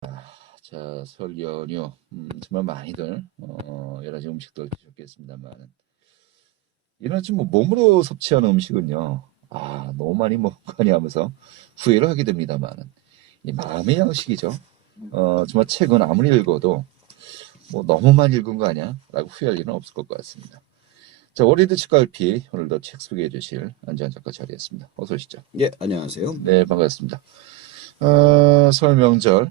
자, 설 연휴 정말 많이들 여러 가지 음식들 드셨겠습니다만 이런 좀 몸으로 섭취하는 음식은요. 너무 많이 먹은 거 아니 하면서 후회를 하게 됩니다만 이 마음의 양식이죠. 정말 책은 아무리 읽어도 뭐 너무 많이 읽은 거 아니야? 라고 후회할 일은 없을 것 같습니다. 자, 월요일 치과RP 오늘도 책 소개해 주실 안지환 작가 자리했습니다. 어서 오시죠. 예, 안녕하세요. 네, 반갑습니다. 설 명절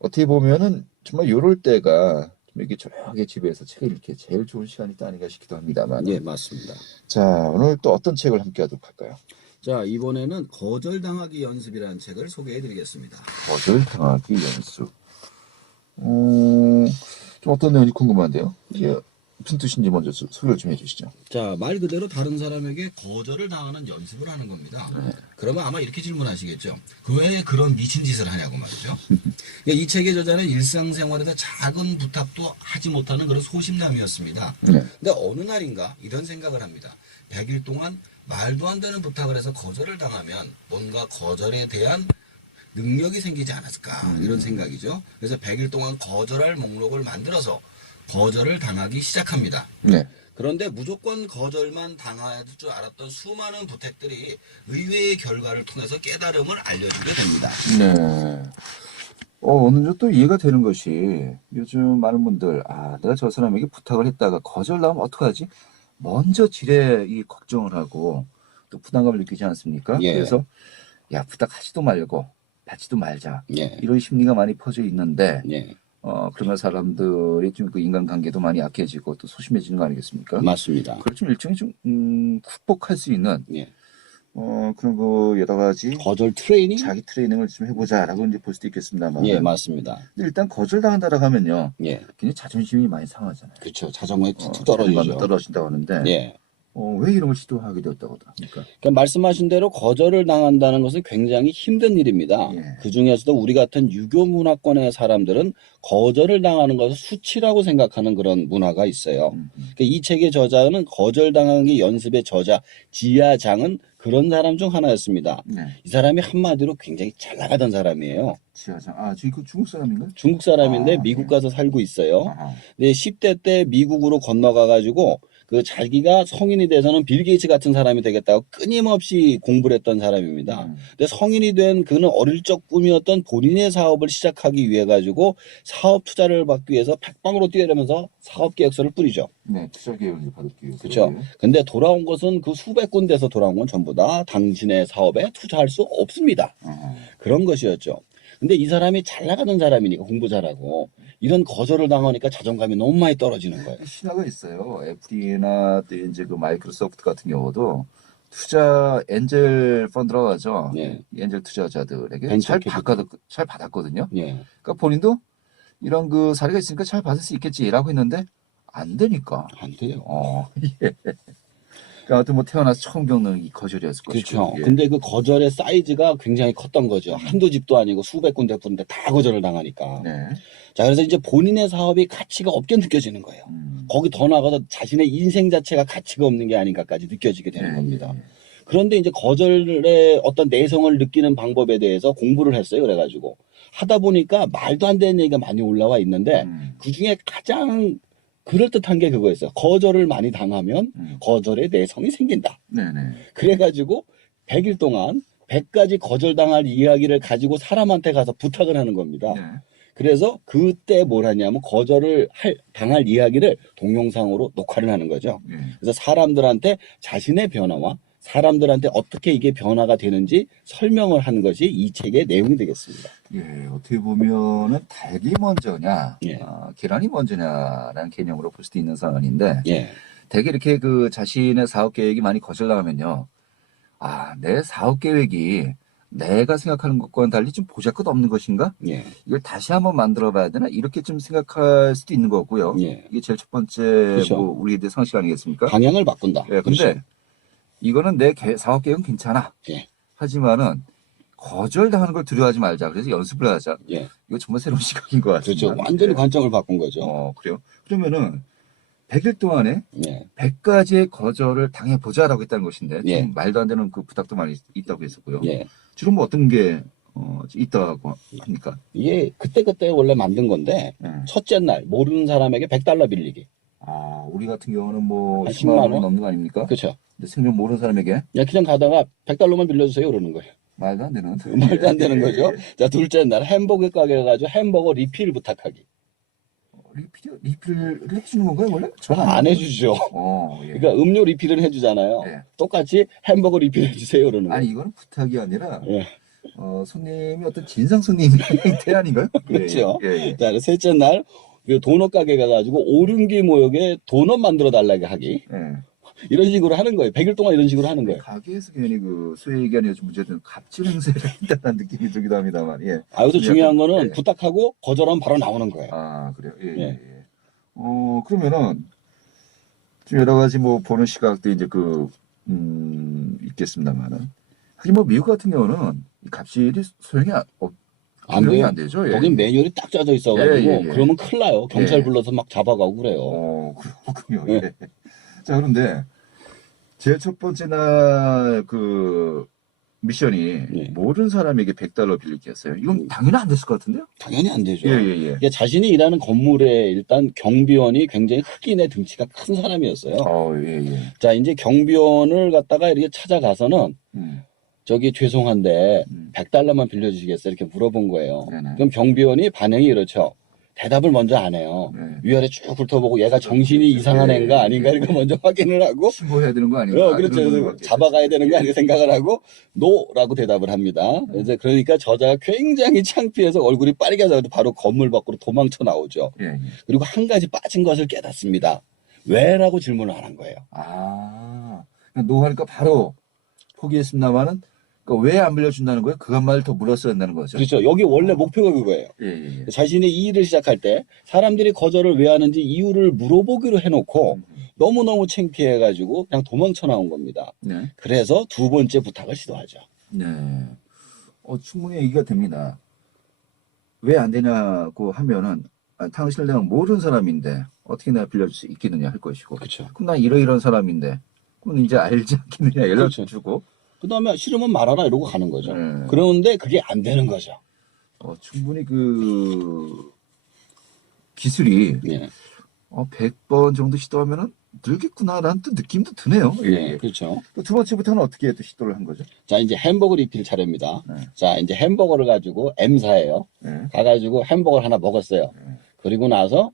어떻게 보면은 정말 요럴 때가 좀 이렇게 조용하게 집에서 책을 읽기 제일 좋은 시간이 또 아닌가 싶기도 합니다만. 예, 맞습니다. 자, 오늘 또 어떤 책을 함께 하도록 할까요? 자, 이번에는 거절당하기 연습이라는 책을 소개해 드리겠습니다. 거절당하기 연습. 좀 어떤 내용이 궁금한데요. 이게 무슨 뜻인지 먼저 소개를 좀 해주시죠. 자, 말 그대로 다른 사람에게 거절을 당하는 연습을 하는 겁니다. 네. 그러면 아마 이렇게 질문하시겠죠. 왜 그런 미친 짓을 하냐고 말이죠. 이 책의 저자는 일상생활에서 작은 부탁도 하지 못하는 그런 소심남이었습니다. 네. 근데 어느 날인가 이런 생각을 합니다. 100일 동안 말도 안 되는 부탁을 해서 거절을 당하면 뭔가 거절에 대한 능력이 생기지 않았을까 이런 생각이죠. 그래서 100일 동안 거절할 목록을 만들어서 거절을 당하기 시작합니다. 네. 그런데 무조건 거절만 당할 줄 알았던 수많은 부탁들이 의외의 결과를 통해서 깨달음을 알려주게 됩니다. 네. 어느 정도 또 이해가 되는 것이 요즘 많은 분들, 내가 저 사람에게 부탁을 했다가 거절나오면 어떡하지? 먼저 지레 이 걱정을 하고 또 부담감을 느끼지 않습니까? 예. 그래서 야, 부탁하지도 말고 받지도 말자. 예. 이런 심리가 많이 퍼져 있는데, 예. 그러면 사람들이 좀 그 인간관계도 많이 약해지고 또 소심해지는 거 아니겠습니까? 맞습니다. 그걸 좀 일종의 좀, 극복할 수 있는, 예. 그런 그 여러 가지 거절 트레이닝? 자기 트레이닝을 좀 해보자라고 이제 볼 수도 있겠습니다만. 예, 맞습니다. 근데 일단 거절당한다라고 하면요. 예. 굉장히 자존심이 많이 상하잖아요. 그렇죠. 자존감이 툭툭 자존감이 떨어지죠. 떨어진다고 하는데, 예. 왜 이런 걸 시도하게 되었다고 합니까? 그러니까 말씀하신 대로 거절을 당한다는 것은 굉장히 힘든 일입니다. 예. 그 중에서도 우리 같은 유교 문화권의 사람들은 거절을 당하는 것을 수치라고 생각하는 그런 문화가 있어요. 그러니까 이 책의 저자는 거절당하기 연습의 저자 지하장은 그런 사람 중 하나였습니다. 네. 이 사람이 한마디로 굉장히 잘 나가던 사람이에요. 지하장. 지금 중국 사람인가요? 중국 사람인데 미국 예. 가서 살고 있어요. 아하. 근데 10대 때 미국으로 건너가가지고 그 자기가 성인이 돼서는 빌 게이츠 같은 사람이 되겠다고 끊임없이 공부를 했던 사람입니다. 근데 성인이 된 그는 어릴 적 꿈이었던 본인의 사업을 시작하기 위해 가지고 사업 투자를 받기 위해서 백방으로 뛰어내면서 사업 계획서를 뿌리죠. 네, 투자 계획을 받기 위해서. 그렇죠. 근데 돌아온 것은 그 수백 군데에서 돌아온 건 전부 다 당신의 사업에 투자할 수 없습니다. 그런 것이었죠. 근데 이 사람이 잘 나가는 사람이니까 공부 잘하고 이런 거절을 당하니까 자존감이 너무 많이 떨어지는 거예요. 신화가 있어요. 애플이나 또 이제 그 마이크로소프트 같은 경우도 투자 엔젤 펀드라고 하죠. 예. 엔젤 투자자들에게 벤처 잘 받았거든요. 예. 그러니까 본인도 이런 그 사례가 있으니까 잘 받을 수 있겠지라고 했는데 안 되니까. 안 돼요. 예. 그러니까 아무튼 뭐 태어나서 처음 겪는 이 거절이었을 것이고. 그렇죠. 예. 근데 그 거절의 사이즈가 굉장히 컸던 거죠. 한두 집도 아니고 수백 군데 뿌는데 다 거절을 당하니까. 네. 자, 그래서 이제 본인의 사업이 가치가 없게 느껴지는 거예요. 거기 더 나가서 자신의 인생 자체가 가치가 없는 게 아닌가까지 느껴지게 되는 겁니다. 그런데 이제 거절의 어떤 내성을 느끼는 방법에 대해서 공부를 했어요. 그래가지고 하다 보니까 말도 안 되는 얘기가 많이 올라와 있는데 그 중에 가장 그럴듯한 게 그거였어요. 거절을 많이 당하면 거절의 내성이 생긴다. 네네. 그래가지고 100일 동안 100가지 거절당할 이야기를 가지고 사람한테 가서 부탁을 하는 겁니다. 네. 그래서 그때 뭘 하냐면 거절을 당할 이야기를 동영상으로 녹화를 하는 거죠. 그래서 사람들한테 자신의 변화와 사람들한테 어떻게 이게 변화가 되는지 설명을 하는 것이 이 책의 내용이 되겠습니다. 예, 어떻게 보면은 닭이 먼저냐, 예. 계란이 먼저냐라는 개념으로 볼 수도 있는 상황인데, 예. 되게 이렇게 그 자신의 사업 계획이 많이 거절당하면요, 내 사업 계획이 내가 생각하는 것과는 달리 좀 보잘것 없는 것인가? 예. 이걸 다시 한번 만들어 봐야 되나? 이렇게 좀 생각할 수도 있는 거고요. 예. 이게 제일 첫 번째, 그렇죠. 뭐, 우리에 대한 상식 아니겠습니까? 방향을 바꾼다. 예, 근데 그렇죠. 이거는 내 사업 계획은 괜찮아. 예. 하지만은, 거절당하는 걸 두려워하지 말자. 그래서 연습을 하자. 예. 이거 정말 새로운 시각인 것 같습니다. 그렇죠. 완전히 관점을 바꾼 거죠. 그래요? 그러면은 100일 동안에 예. 100가지의 거절을 당해보자라고 했다는 것인데, 예. 좀 말도 안 되는 그 부탁도 많이 있다고 했었고요. 예. 주로 뭐 어떤 게 있다고 합니까? 이게 그때그때 원래 만든 건데, 네. 첫째 날 모르는 사람에게 $100 빌리기. 아, 우리 같은 경우는 뭐 한 10만 10만 원 원? 넘는 거 아닙니까? 그렇죠. 근데 생전 모르는 사람에게 그냥 가다가 $100만 빌려주세요 그러는 거예요. 말도 안 되는. 말도 안 되는 예, 거죠. 예. 자, 둘째 날 햄버거 가게 가가지고 햄버거 리필 부탁하기. 리필을 해주는 건가요, 원래? 저는 안 해주죠. 예. 그러니까 음료 리필은 해주잖아요. 예. 똑같이 햄버거 리필 해주세요 그러는 거예요. 아니, 이거는 부탁이 아니라, 예. 손님이 어떤 진상 손님의 태 아닌가요? 그렇죠. 예, 예. 자, 셋째 날, 그 도넛 가게 가가지고 오륜기 모욕에 도넛 만들어 달라고 하기. 예. 이런 식으로 하는 거예요. 100일 동안 이런 식으로 하는 거예요. 가게에서 괜히 그 수익이 아니라 문제는 갑질 행세를 했다는 느낌이 들기도 합니다만, 예. 여기서 중요한 거는 예. 부탁하고 거절하면 바로 나오는 거예요. 아, 그래요? 예, 예. 예. 그러면은, 좀 여러 가지 뭐 보는 시각도 이제 있겠습니다만은. 하긴 뭐 미국 같은 경우는 이 갑질이 소용이 안 돼요. 안 되죠. 예. 여긴 매뉴얼이 딱 짜져 있어가지고 예, 예, 예. 그러면 큰일 나요. 경찰 예. 불러서 막 잡아가고 그래요. 그렇군요. 예. 예. 자, 그런데 제일 첫 번째 날 미션이 예. 모르는 사람에게 $100 빌리기였어요. 이건 당연히 안 됐을 것 같은데요? 당연히 안 되죠. 예, 예, 예. 이게 자신이 일하는 건물에 일단 경비원이 굉장히 흑인의 등치가 큰 사람이었어요. 예, 예. 자, 이제 경비원을 갖다가 이렇게 찾아가서는 저기 죄송한데 $100만 빌려주시겠어요? 이렇게 물어본 거예요. 네네. 그럼 경비원이 반응이 이렇죠. 대답을 먼저 안 해요. 네. 위아래 쭉 훑어보고 얘가 정신이 이상한 애인가 아닌가 이렇게 먼저 확인을 하고 신고해야 되는 거 아닌가? 그렇죠. 이런 그래서 거밖에 잡아가야 되는 거 아니까 생각을 하고 노라고 대답을 합니다. 이제 그러니까 저자가 굉장히 창피해서 얼굴이 빨개져서 바로 건물 밖으로 도망쳐 나오죠. 예, 예. 그리고 한 가지 빠진 것을 깨닫습니다. 왜라고 질문을 안 한 거예요. 노하니까 바로 포기했습니다만은 왜 안 빌려준다는 거예요? 그 한마디를 더 물었어야 한다는 거죠. 그렇죠. 여기 원래 목표가 그거예요. 예, 예, 예. 자신의 이 일을 시작할 때 사람들이 거절을 왜 하는지 이유를 물어보기로 해놓고 너무너무 창피해가지고 그냥 도망쳐 나온 겁니다. 네. 그래서 두 번째 부탁을 시도하죠. 네. 충분히 얘기가 됩니다. 왜 안 되냐고 하면은, 당신을 내가 모르는 사람인데, 어떻게 내가 빌려줄 수 있겠느냐 할 것이고. 그렇죠. 그럼 난 이런 사람인데, 그럼 이제 알지 않겠느냐 연락 그렇죠. 주고. 그 다음에 싫으면 말하라 이러고 가는 거죠. 네. 그런데 그게 안 되는 거죠. 충분히 기술이, 예. 100번 정도 시도하면은 늘겠구나라는 또 느낌도 드네요. 예, 예. 그렇죠. 두 번째부터는 어떻게 또 시도를 한 거죠? 자, 이제 햄버거 리필 차례입니다. 네. 자, 이제 햄버거를 가지고 M사예요. 네. 가가지고 햄버거를 하나 먹었어요. 그리고 나서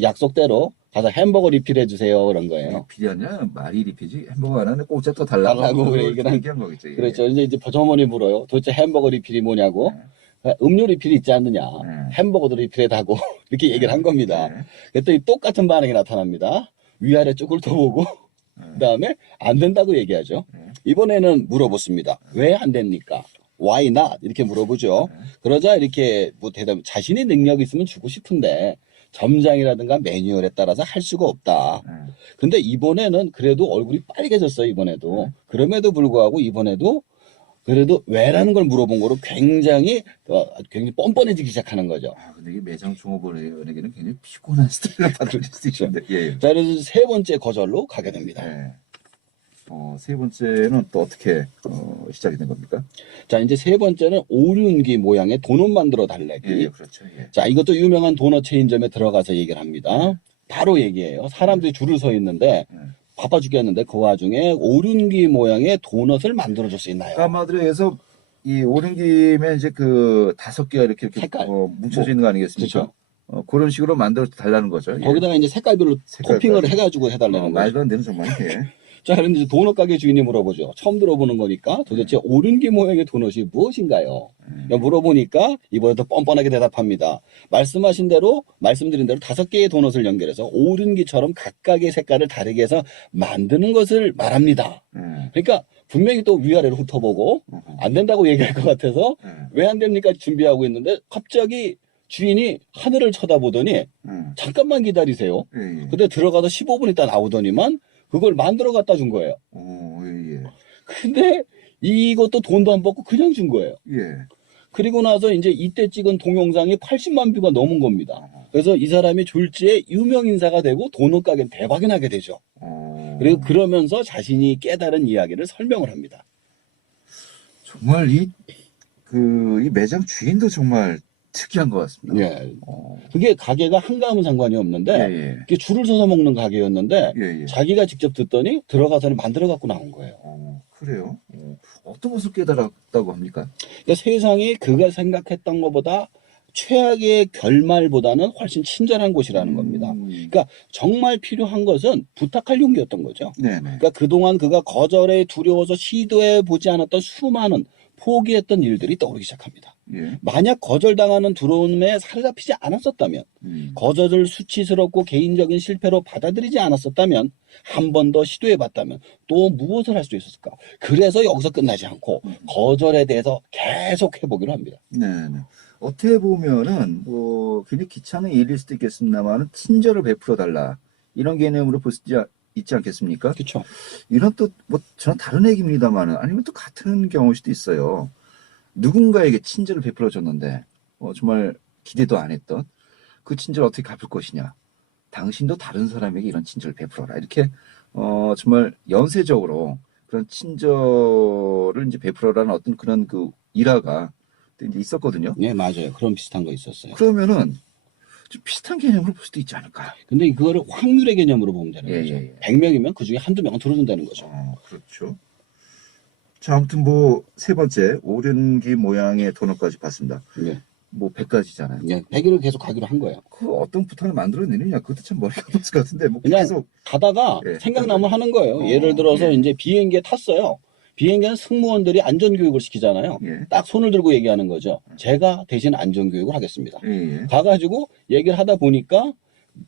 약속대로 가서 햄버거 리필해 주세요 그런 거예요. 리필이 아니라 말이 리필이지 햄버거 하나는 공짜 또 달라고 달라고 얘기한 거겠죠. 예. 그렇죠. 이제 저머니 물어요. 도대체 햄버거 리필이 뭐냐고. 음료 리필이 있지 않느냐. 햄버거도 리필해다고 이렇게 얘기를 한 겁니다. 네. 그랬더니 똑같은 반응이 나타납니다. 위아래 쭉 훑어보고 그다음에 안 된다고 얘기하죠. 이번에는 물어보습니다. 왜 안 됩니까? Why not? 이렇게 물어보죠. 그러자 이렇게 뭐 대답, 자신의 능력이 있으면 주고 싶은데 점장이라든가 매뉴얼에 따라서 할 수가 없다. 근데 이번에는 그래도 얼굴이 빨개졌어요, 이번에도. 그럼에도 불구하고 이번에도 그래도 왜라는 걸 물어본 거로 굉장히 뻔뻔해지기 시작하는 거죠. 근데 이게 매장 종업원에게는 굉장히 피곤한 스타일을 받을 수 있는데. 예. 자, 그래서 세 번째 거절로 가게 됩니다. 네. 세 번째는 또 어떻게 시작이 된 겁니까? 자, 이제 세 번째는 오륜기 모양의 도넛 만들어 달래기. 예, 그렇죠. 예. 자, 이것도 유명한 도넛 체인점에 들어가서 얘기를 합니다. 바로 얘기해요. 사람들이 줄을 서 있는데 바빠 죽겠는데 그 와중에 오륜기 모양의 도넛을 만들어 줄 수 있나요? 한마디로 해서 이 오륜김에 이제 5개가 이렇게 색깔. 뭉쳐져 있는 거 아니겠습니까? 그렇죠. 그런 식으로 만들어 달라는 거죠. 예. 거기다가 이제 색깔별로 색깔까지. 토핑을 해가지고 해달라는 거죠. 말도 안 되는 정말. 예. 자, 그런데 이제 도넛 가게 주인이 물어보죠. 처음 들어보는 거니까 도대체 오륜기 모양의 도넛이 무엇인가요? 물어보니까 이번에도 뻔뻔하게 대답합니다. 말씀드린 대로 5개의 도넛을 연결해서 오륜기처럼 각각의 색깔을 다르게 해서 만드는 것을 말합니다. 그러니까 분명히 또 위아래로 훑어보고 안 된다고 얘기할 것 같아서 왜 안 됩니까? 준비하고 있는데 갑자기 주인이 하늘을 쳐다보더니 잠깐만 기다리세요. 예. 근데 들어가서 15분 있다 나오더니만 그걸 만들어 갖다 준 거예요. 예. 근데 이것도 돈도 안 받고 그냥 준 거예요. 예. 그리고 나서 이제 이때 찍은 동영상이 80만 뷰가 넘은 겁니다. 그래서 이 사람이 졸지에 유명 인사가 되고 도넛 가게는 대박이 나게 되죠. 그리고 그러면서 자신이 깨달은 이야기를 설명을 합니다. 정말 이 이 매장 주인도 정말 특이한 것 같습니다. 예. 어, 그게 가게가 한가하면 상관이 예, 없는데 예. 이게 줄을 서서 먹는 가게였는데 예, 예. 자기가 직접 듣더니 들어가서는 만들어 갖고 나온 거예요. 그래요? 어떤 것을 깨달았다고 합니까? 그러니까 세상이 그가 생각했던 것보다 최악의 결말보다는 훨씬 친절한 곳이라는 겁니다. 그러니까 정말 필요한 것은 부탁할 용기였던 거죠. 네네. 그러니까 그동안 그가 거절에 두려워서 시도해 보지 않았던 수많은 포기했던 일들이 떠오르기 시작합니다. 예. 만약 거절당하는 두려움에 사로잡히지 않았었다면, 거절을 수치스럽고 개인적인 실패로 받아들이지 않았었다면, 한 번 더 시도해 봤다면 또 무엇을 할 수 있었을까? 그래서 여기서 끝나지 않고 거절에 대해서 계속 해보기로 합니다. 네네. 어떻게 보면은 굉장히 귀찮은 일일 수도 있겠습니다만 친절을 베풀어 달라 이런 개념으로 볼 수 있지 않겠습니까? 그렇죠. 이런 또 저는 다른 얘기입니다만은 아니면 또 같은 경우일 수도 있어요. 누군가에게 친절을 베풀어 줬는데 정말 기대도 안 했던 그 친절을 어떻게 갚을 것이냐. 당신도 다른 사람에게 이런 친절을 베풀어라. 이렇게 정말 연쇄적으로 그런 친절을 이제 베풀어라는 어떤 그런 그 일화가 이제 있었거든요. 네, 맞아요. 그런 비슷한 거 있었어요. 그러면은 좀 비슷한 개념으로 볼 수도 있지 않을까? 근데 그거를 확률의 개념으로 보면 되는 예, 거죠. 예, 예. 100명이면 그 중에 한두 명은 들어준다는 거죠. 그렇죠. 자, 아무튼 세 번째 오륜기 모양의 도넛까지 봤습니다. 네. 100가지잖아요. 네, 100일을 계속 가기로 한 거예요. 그 어떤 부탁을 만들어내느냐 그것도 참 머리가 아플 것 같은데 그냥 계속 가다가 예, 생각나면 하는 거예요. 예를 들어서 예. 이제 비행기에 탔어요. 비행기는 승무원들이 안전교육을 시키잖아요. 예. 딱 손을 들고 얘기하는 거죠. 제가 대신 안전교육을 하겠습니다. 예. 가가지고 얘기를 하다 보니까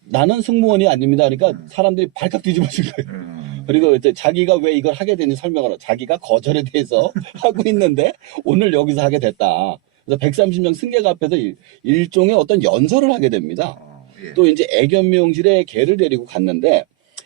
나는 승무원이 아닙니다. 그러니까 사람들이 발칵 뒤집어진 거예요. 그리고 이제 자기가 왜 이걸 하게 되는지 설명을 하고 자기가 거절에 대해서 하고 있는데 오늘 여기서 하게 됐다. 그래서 130명 승객 앞에서 일종의 어떤 연설을 하게 됩니다. 예. 또 이제 애견 미용실에 개를 데리고 갔는데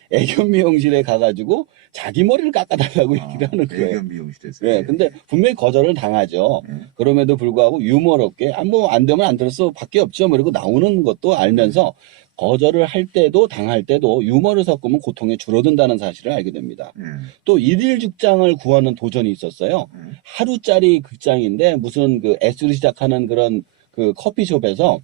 애견 미용실에 가가지고 자기 머리를 깎아달라고 얘기를 하는 거예요. 애견 미용실에서. 예, 근데 분명히 거절을 당하죠. 예. 그럼에도 불구하고 유머롭게 안 되면 안 들었어 밖에 없죠. 뭐 이러고 나오는 것도 알면서 거절을 할 때도 당할 때도 유머를 섞으면 고통이 줄어든다는 사실을 알게 됩니다. 또 일일 직장을 구하는 도전이 있었어요. 하루짜리 극장인데 무슨 그 S로 시작하는 그런 그 커피숍에서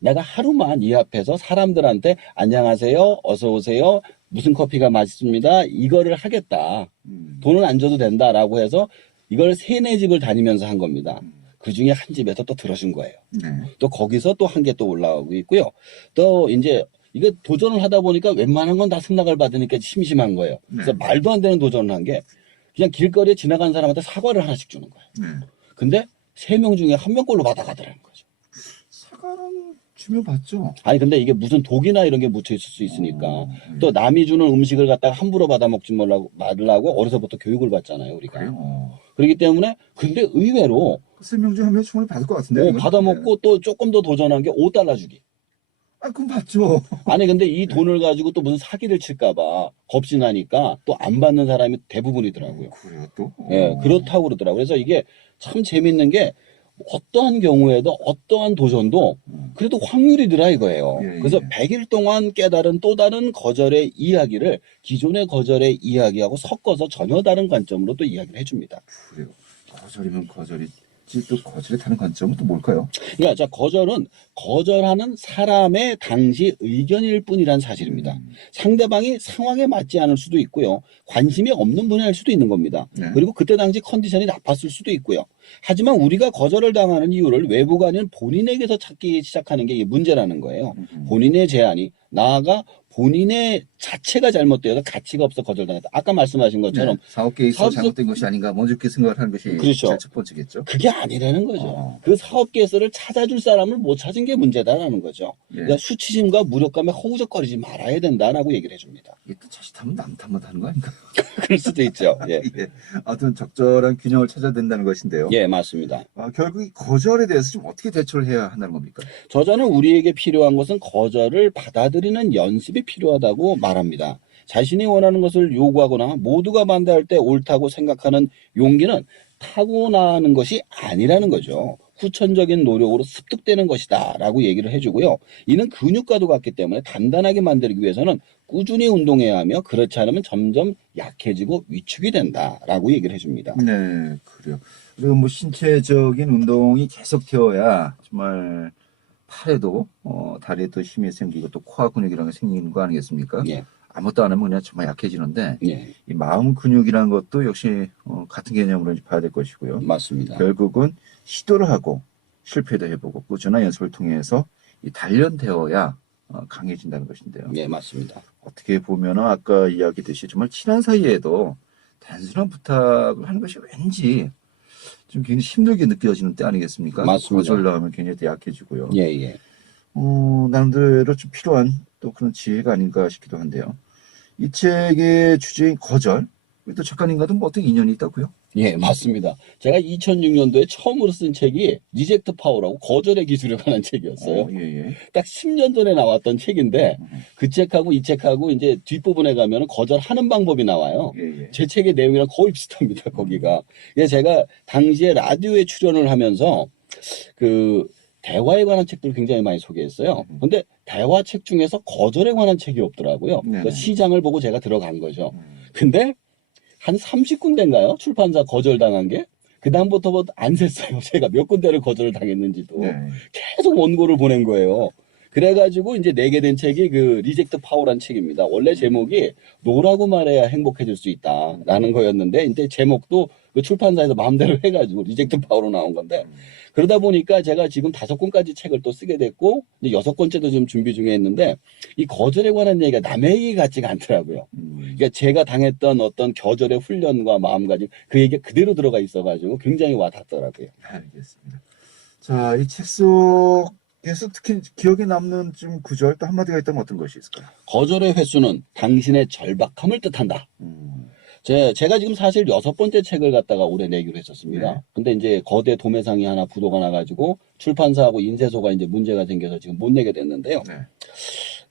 내가 하루만 이 앞에서 사람들한테 안녕하세요, 어서 오세요, 무슨 커피가 맛있습니다, 이거를 하겠다. 돈은 안 줘도 된다라고 해서 이걸 3-4집을 다니면서 한 겁니다. 그 중에 한 집에서 또 들어준 거예요. 또 거기서 또 한 개 또 올라오고 있고요. 또 이제 이거 도전을 하다 보니까 웬만한 건 다 승낙을 받으니까 심심한 거예요. 그래서 말도 안 되는 도전을 한 게 그냥 길거리에 지나가는 사람한테 사과를 하나씩 주는 거예요. 근데 3명 중에 1명 꼴로 받아가더라는 거죠. 사과는 주면 받죠. 아니 근데 이게 무슨 독이나 이런 게 묻혀 있을 수 있으니까 또 남이 주는 음식을 갖다가 함부로 받아 먹지 말라고 어려서부터 교육을 받잖아요, 우리가. 그래요? 그렇기 때문에 근데 의외로 3명 중 1명 충분히 받을 것 같은데. 받아 먹고 또 조금 더 도전한 게 $5 주기. 그럼 받죠. 아니 근데 이 돈을 가지고 또 무슨 사기를 칠까봐 겁이 나니까 또 안 받는 사람이 대부분이더라고요. 그래요 또? 예, 그렇다고 그러더라고요. 그래서 이게 참 재밌는 게 어떠한 경우에도 어떠한 도전도 그래도 확률이더라 이거예요. 예, 예. 그래서 100일 동안 깨달은 또 다른 거절의 이야기를 기존의 거절의 이야기하고 섞어서 전혀 다른 관점으로 또 이야기를 해줍니다. 그래요. 거절이면 거절이지 또 거절에 타는 관점은 또 뭘까요? 그러니까 자, 거절은 거절하는 사람의 당시 의견일 뿐이란 사실입니다. 상대방이 상황에 맞지 않을 수도 있고요. 관심이 없는 분야일 수도 있는 겁니다. 네. 그리고 그때 당시 컨디션이 나빴을 수도 있고요. 하지만 우리가 거절을 당하는 이유를 외부가 아닌 본인에게서 찾기 시작하는 게 문제라는 거예요. 본인의 제안이 나아가 본인의 자체가 잘못되어서 가치가 없어 거절당했다. 아까 말씀하신 것처럼 사업계에 있어 사업소- 잘못된 것이 아닌가 먼저 이렇게 생각을 하는 것이 그렇죠. 제일 첫 번째겠죠. 그게 아니라는 거죠. 어. 그 사업 계획서를 찾아줄 사람을 못 찾은 게 문제다라는 거죠. 예. 그러니까 수치심과 무력감에 허우적거리지 말아야 된다라고 얘기를 해줍니다. 이게 또 자칫하면 남 탓만 하는 거 아닌가? 그럴 수도 있죠. 예, 예. 아무튼 적절한 균형을 찾아야 된다는 것인데요. 예, 맞습니다. 결국 이 거절에 대해서 좀 어떻게 대처를 해야 한다는 겁니까? 저자는 우리에게 필요한 것은 거절을 받아들이는 연습이 필요하다고 말합니다. 자신이 원하는 것을 요구하거나 모두가 반대할 때 옳다고 생각하는 용기는 타고나는 것이 아니라는 거죠. 후천적인 노력으로 습득되는 것이다 라고 얘기를 해주고요. 이는 근육과도 같기 때문에 단단하게 만들기 위해서는 꾸준히 운동해야 하며 그렇지 않으면 점점 약해지고 위축이 된다라고 얘기를 해줍니다. 네, 그래요. 그리고 뭐 신체적인 운동이 계속 되어야 정말 팔에도 다리에 또 힘이 생기고 또 코아 근육이라는 게 생기는 거 아니겠습니까? 예, 아무것도 안 하면 그냥 정말 약해지는데 예, 이 마음 근육이라는 것도 역시 같은 개념으로 봐야 될 것이고요. 맞습니다. 결국은 시도를 하고 실패도 해보고 꾸준한 연습을 통해서 이 단련되어야 강해진다는 것인데요. 예, 맞습니다. 어떻게 보면 아까 이야기했듯이 정말 친한 사이에도 단순한 부탁을 하는 것이 왠지 좀 굉장히 힘들게 느껴지는 때 아니겠습니까? 맞습니다. 거절당하면 굉장히 또 약해지고요. 예, 예. 나름대로 좀 필요한 또 그런 지혜가 아닌가 싶기도 한데요. 이 책의 주제인 거절, 또 작가님과도 뭐 어떤 인연이 있다고요? 예, 맞습니다. 제가 2006년도에 처음으로 쓴 책이 리젝트 파워라고 거절의 기술에 관한 책이었어요. 예, 예. 딱 10년 전에 나왔던 책인데 그 책하고 이 책하고 이제 뒷부분에 가면 거절하는 방법이 나와요. 예, 예. 제 책의 내용이랑 거의 비슷합니다, 거기가. 예, 제가 당시에 라디오에 출연을 하면서 그 대화에 관한 책들을 굉장히 많이 소개했어요. 근데 대화 책 중에서 거절에 관한 책이 없더라고요. 네네. 그러니까 시장을 보고 제가 들어간 거죠. 근데 한 30군데인가요? 출판사 거절당한 게? 그다음부터 뭐 안 셌어요. 제가 몇 군데를 거절을 당했는지도. 네. 계속 원고를 보낸 거예요. 그래가지고 이제 내게 된 책이 그 리젝트 파워란 책입니다. 원래 제목이 노라고 말해야 행복해질 수 있다라는 거였는데 이제 제목도 그 출판사에서 마음대로 해가지고 리젝트 파워로 나온 건데 그러다 보니까 제가 지금 5권까지 책을 또 쓰게 됐고 이제 6권째도 지금 준비 중에 있는데 이 거절에 관한 얘기가 남의 얘기 같지가 않더라고요. 그러니까 제가 당했던 어떤 거절의 훈련과 마음가짐 그 얘기가 그대로 들어가 있어가지고 굉장히 와닿더라고요. 알겠습니다. 자, 이 책 속에서 특히 기억에 남는 좀 구절 또 한마디가 있다면 어떤 것이 있을까요? 거절의 횟수는 당신의 절박함을 뜻한다. 제가 지금 사실 6번째 책을 갖다가 올해 내기로 했었습니다. 네. 근데 이제 거대 도매상이 하나 부도가 나가지고 출판사하고 인쇄소가 이제 문제가 생겨서 지금 못 내게 됐는데요. 네.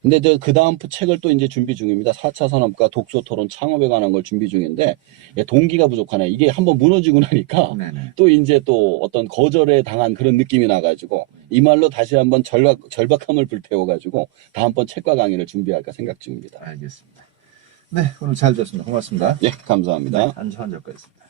근데 그 다음 책을 또 이제 준비 중입니다. 4차 산업과 독서 토론 창업에 관한 걸 준비 중인데 예, 동기가 부족하네. 이게 한번 무너지고 나니까 네네. 또 이제 또 어떤 거절에 당한 그런 느낌이 나가지고 이 말로 다시 한번 절박함을 불태워가지고 다음번 책과 강의를 준비할까 생각 중입니다. 알겠습니다. 네, 오늘 잘 들었습니다. 고맙습니다. 예, 감사합니다. 안지환 작가였습니다.